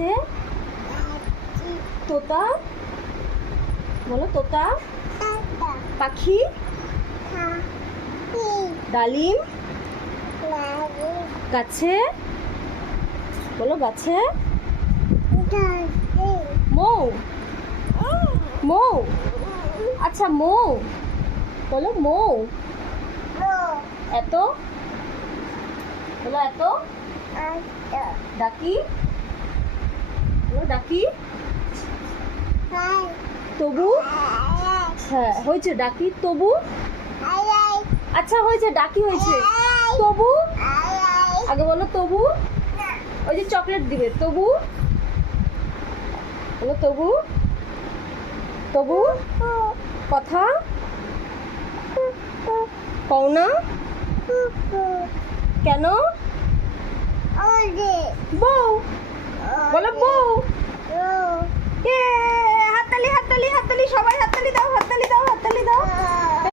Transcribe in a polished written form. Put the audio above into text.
গাছে তোতা, বলো তোতা। পাখি, ডালিম, গাছে, বলো গাছে। মৌ, মৌ, আচ্ছা মৌ, বলো মৌ। এত, বলো এত। ডাকি, বলো ডাকি। তবু, হ্যাঁ হয়েছে ডাকি তবু। আচ্ছা হয়েছে ডাকি হয়েছে। তবু, আগে বলো তবু। ওই যে চকলেট দিবে, তবু, বলো তবু। তবু, কথা কও না, কেন। বউ, বলো